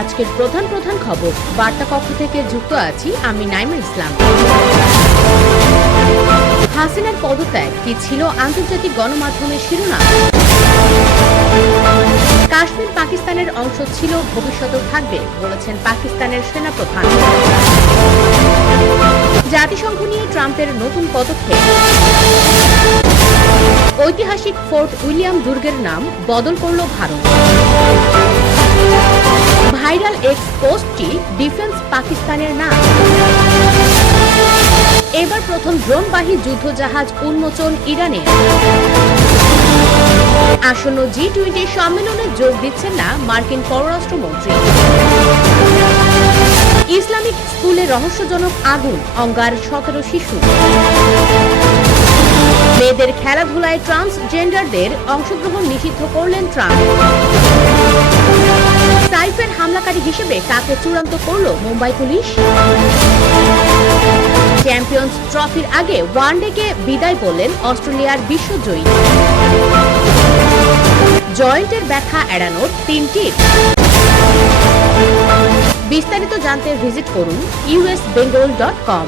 আজকের প্রধান প্রধান খবর। বার্তা কক্ষ থেকে যুক্ত আছি আমি নাইমা ইসলাম। হাসিনার পদত্যাগ কি ছিল আন্তর্জাতিক গণমাধ্যমের শিরোনাম? কাশ্মীর পাকিস্তানের অংশ ছিল, ভবিষ্যতেও থাকবে বলেছেন পাকিস্তানের সেনাপ্রধান। জাতিসংঘ নিয়ে ট্রাম্পের নতুন পদক্ষেপ। ঐতিহাসিক ফোর্ট উইলিয়াম দুর্গের নাম বদল করল ভারত। ভাইরাল এক্স পোস্টটি ডিফেন্স পাকিস্তানের নাম। এবার প্রথম ড্রোনবাহী যুদ্ধজাহাজ উন্মোচন ইরানের। আসন্ন জি-20 সম্মেলনে যোগ দিচ্ছেন না মার্কিন পররাষ্ট্রমন্ত্রী। ইসলামিক স্কুলে রহস্যজনক আগুন, অঙ্গার 17 শিশু। মেয়েদের খেলাধুলায় ট্রান্সজেন্ডারদের অংশগ্রহণ নিষিদ্ধ করলেন ট্রাম্প। সাইফের হামলাকারী হিসেবে কাকে চূড়ান্ত করল মুম্বাই পুলিশ? চ্যাম্পিয়ন্স ট্রফির আগে ওয়ানডেকে বিদায় বললেন অস্ট্রেলিয়ার বিশ্বজয়ী। জয়েন্টের ব্যথা এড়ানোর 3 টিপস। বিস্তারিত জানতে ভিজিট করুন usbengal.com।